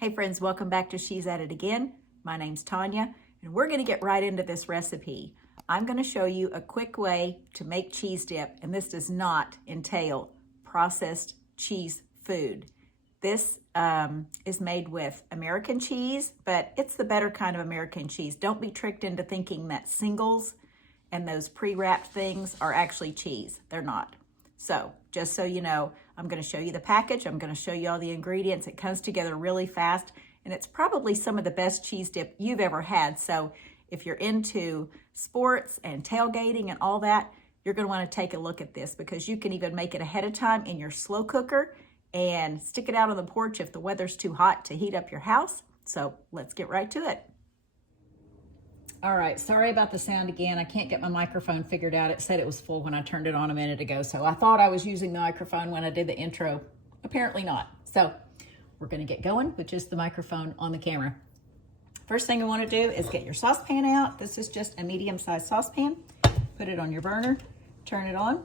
Hey friends, welcome back to She's At It Again. My name's Tanya, and we're gonna get right into this recipe. I'm gonna show you a quick way to make cheese dip, and this does not entail processed cheese food. This is made with American cheese, but it's the better kind of American cheese. Don't be tricked into thinking that singles and those pre-wrapped things are actually cheese. They're not. So just so you know, I'm going to show you the package. I'm going to show you all the ingredients. It comes together really fast, and it's probably some of the best cheese dip you've ever had. So if you're into sports and tailgating and all that, you're going to want to take a look at this, because you can even make it ahead of time in your slow cooker and stick it out on the porch if the weather's too hot to heat up your house. So let's get right to it. All right, sorry about the sound again. I can't get my microphone figured out. It said it was full when I turned it on a minute ago, so I thought I was using the microphone when I did the intro. Apparently not. So we're gonna get going with just the microphone on the camera. First thing you wanna do is get your saucepan out. This is just a medium-sized saucepan. Put it on your burner, turn it on.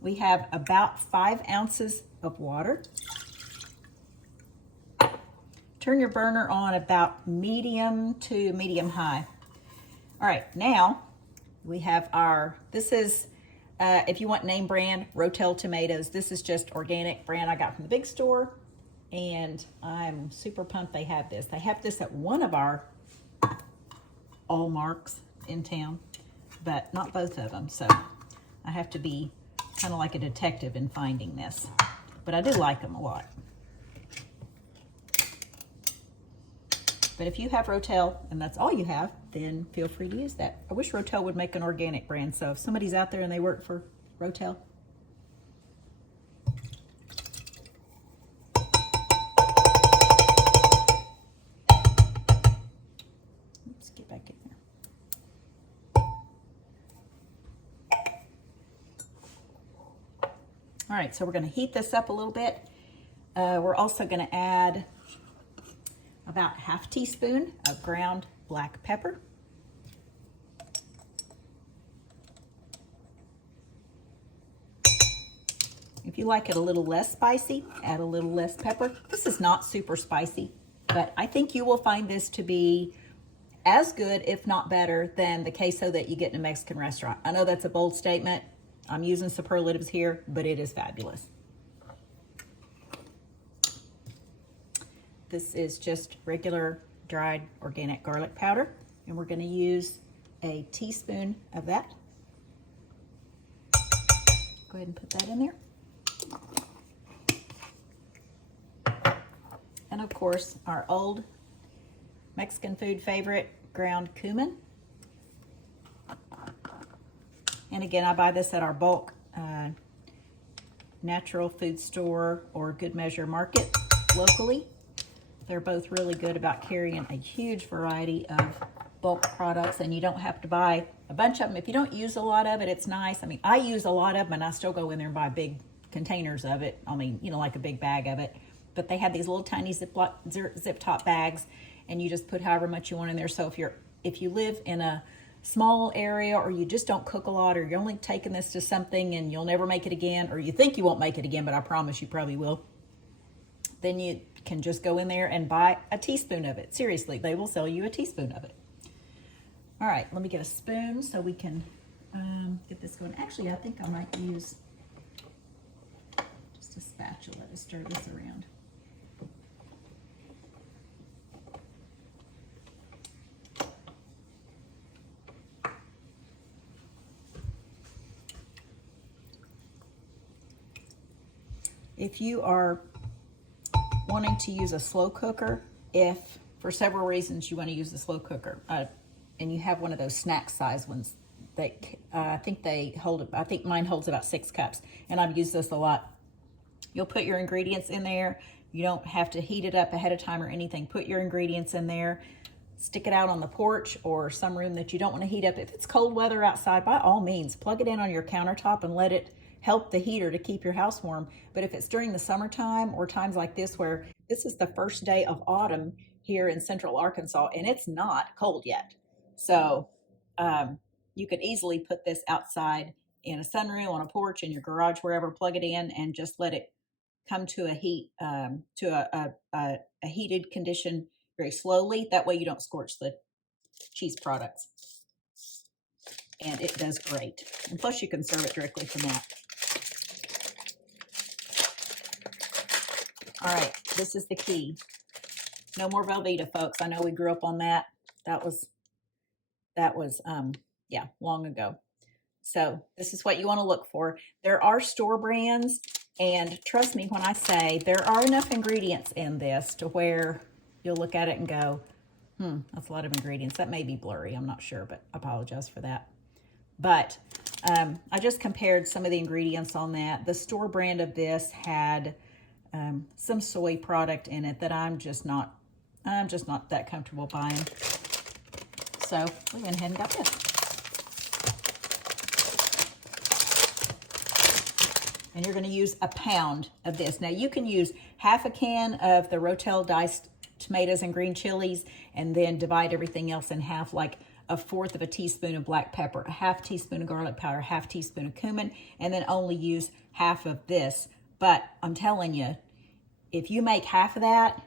We have about 5 ounces of water. Turn your burner on about medium to medium high. All right, now we have this is, if you want name brand, Rotel tomatoes. This is just organic brand I got from the big store, and I'm super pumped they have this. They have this at one of our Allmarks in town, but not both of them. So I have to be kind of like a detective in finding this, but I do like them a lot. But if you have Rotel and that's all you have, then feel free to use that. I wish Rotel would make an organic brand, so if somebody's out there and they work for Rotel. Let's get back in there. All right, so we're gonna heat this up a little bit. We're also gonna add about ½ teaspoon of ground black pepper. If you like it a little less spicy, add a little less pepper. This is not super spicy, but I think you will find this to be as good, if not better, than the queso that you get in a Mexican restaurant. I know that's a bold statement. I'm using superlatives here, but it is fabulous. This is just regular dried organic garlic powder, and we're going to use a teaspoon of that. Go ahead and put that in there. And of course, our old Mexican food favorite, ground cumin. And again, I buy this at our bulk natural food store or Good Measure Market locally. They're both really good about carrying a huge variety of bulk products, and you don't have to buy a bunch of them. If you don't use a lot of it, it's nice. I mean, I use a lot of them, and I still go in there and buy big containers of it. I mean, you know, like a big bag of it. But they have these little tiny zip top bags, and you just put however much you want in there. So if you live in a small area, or you just don't cook a lot, or you're only taking this to something and you'll never make it again, or you think you won't make it again, but I promise you probably will, then you can just go in there and buy a teaspoon of it. Seriously, they will sell you a teaspoon of it. All right, let me get a spoon so we can get this going. Actually, I think I might use just a spatula to stir this around. If you are wanting to use a slow cooker, if for several reasons you want to use the slow cooker, and you have one of those snack size ones, I think mine holds about 6 cups, and I've used this a lot. You'll put your ingredients in there. You don't have to heat it up ahead of time or anything. Put your ingredients in there, stick it out on the porch or some room that you don't want to heat up. If it's cold weather outside, by all means, plug it in on your countertop and let it help the heater to keep your house warm. But if it's during the summertime or times like this, where this is the first day of autumn here in central Arkansas and it's not cold yet. So you could easily put this outside in a sunroom, on a porch, in your garage, wherever, plug it in and just let it come to a heat, a heated condition very slowly. That way you don't scorch the cheese products. And it does great. And plus you can serve it directly from that. All right, this is the key. No more Velveeta, folks. I know we grew up on that. That was yeah, long ago. So this is what you want to look for. There are store brands, and trust me when I say there are enough ingredients in this to where you'll look at it and go, that's a lot of ingredients. That may be blurry, I'm not sure, but I apologize for that. But I just compared some of the ingredients on that. The store brand of this had some soy product in it that I'm just not that comfortable buying. So we went ahead and got this. And you're going to use a pound of this. Now you can use half a can of the Rotel diced tomatoes and green chilies, and then divide everything else in half, like a fourth of a teaspoon of black pepper, a half teaspoon of garlic powder, a half teaspoon of cumin, and then only use half of this. But I'm telling you, if you make half of that,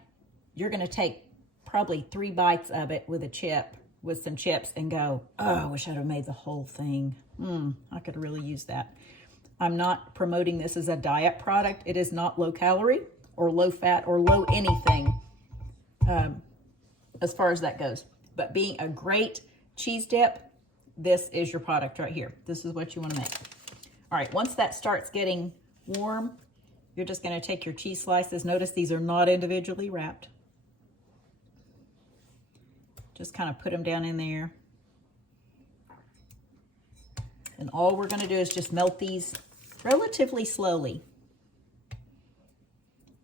you're going to take probably 3 bites of it with some chips and go, oh, I wish I'd have made the whole thing. I could really use that. I'm not promoting this as a diet product. It is not low calorie or low fat or low anything as far as that goes. But being a great cheese dip, this is your product right here. This is what you want to make. All right, once that starts getting warm, you're just going to take your cheese slices. Notice these are not individually wrapped. Just kind of put them down in there. And all we're going to do is just melt these relatively slowly.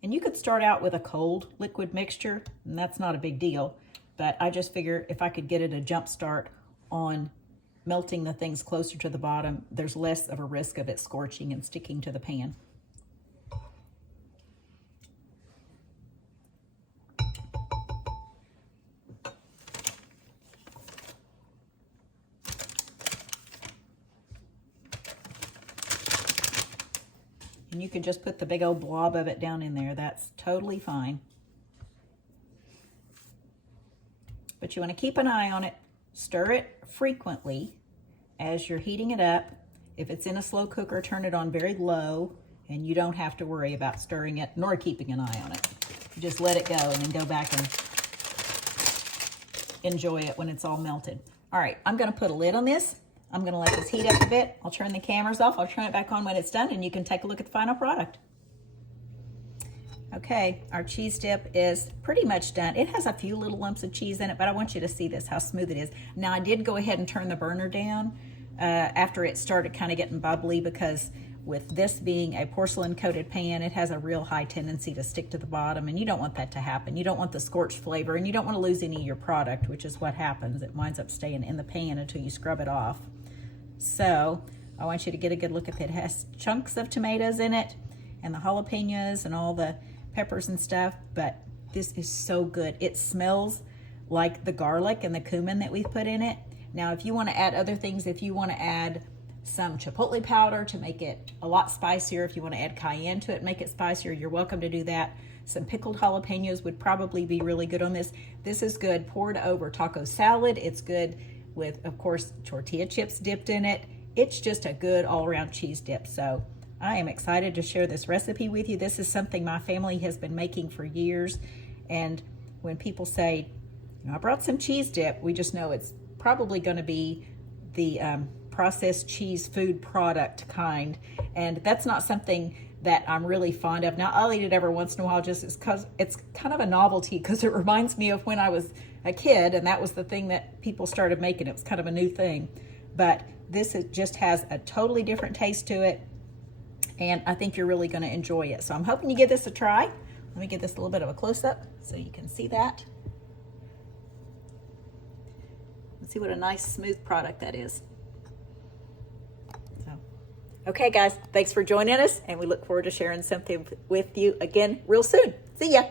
And you could start out with a cold liquid mixture, and that's not a big deal. But I just figure if I could get it a jump start on melting the things closer to the bottom, there's less of a risk of it scorching and sticking to the pan. And you can just put the big old blob of it down in there. That's totally fine. But you want to keep an eye on it. Stir it frequently as you're heating it up. If it's in a slow cooker, turn it on very low, and you don't have to worry about stirring it nor keeping an eye on it. You just let it go and then go back and enjoy it when it's all melted. All right, I'm going to put a lid on this. I'm going to let this heat up a bit. I'll turn the cameras off. I'll turn it back on when it's done, and you can take a look at the final product. Okay, our cheese dip is pretty much done. It has a few little lumps of cheese in it, but I want you to see this, how smooth it is. Now, I did go ahead and turn the burner down after it started kind of getting bubbly, because with this being a porcelain coated pan, it has a real high tendency to stick to the bottom, and you don't want that to happen. You don't want the scorched flavor, and you don't want to lose any of your product, which is what happens. It winds up staying in the pan until you scrub it off. So I want you to get a good look at it. It has chunks of tomatoes in it and the jalapenos and all the peppers and stuff, but this is so good. It smells like the garlic and the cumin that we've put in it. Now, if you want to add other things, if you want to add some chipotle powder to make it a lot spicier, if you want to add cayenne to it, make it spicier, you're welcome to do that. Some pickled jalapenos would probably be really good on this. This is good poured over taco salad. It's good with, of course, tortilla chips dipped in it. It's just a good all-around cheese dip. So I am excited to share this recipe with you. This is something my family has been making for years. And when people say, I brought some cheese dip, we just know it's probably going to be the processed cheese food product kind. And that's not something that I'm really fond of. Now, I'll eat it every once in a while just because it's kind of a novelty, because it reminds me of when I was a kid, and that was the thing that people started making. It was kind of a new thing. But this just has a totally different taste to it, and I think you're really going to enjoy it. So I'm hoping you give this a try. Let me get this a little bit of a close-up so you can see that. Let's see what a nice, smooth product that is. So, okay, guys, thanks for joining us, and we look forward to sharing something with you again real soon. See ya.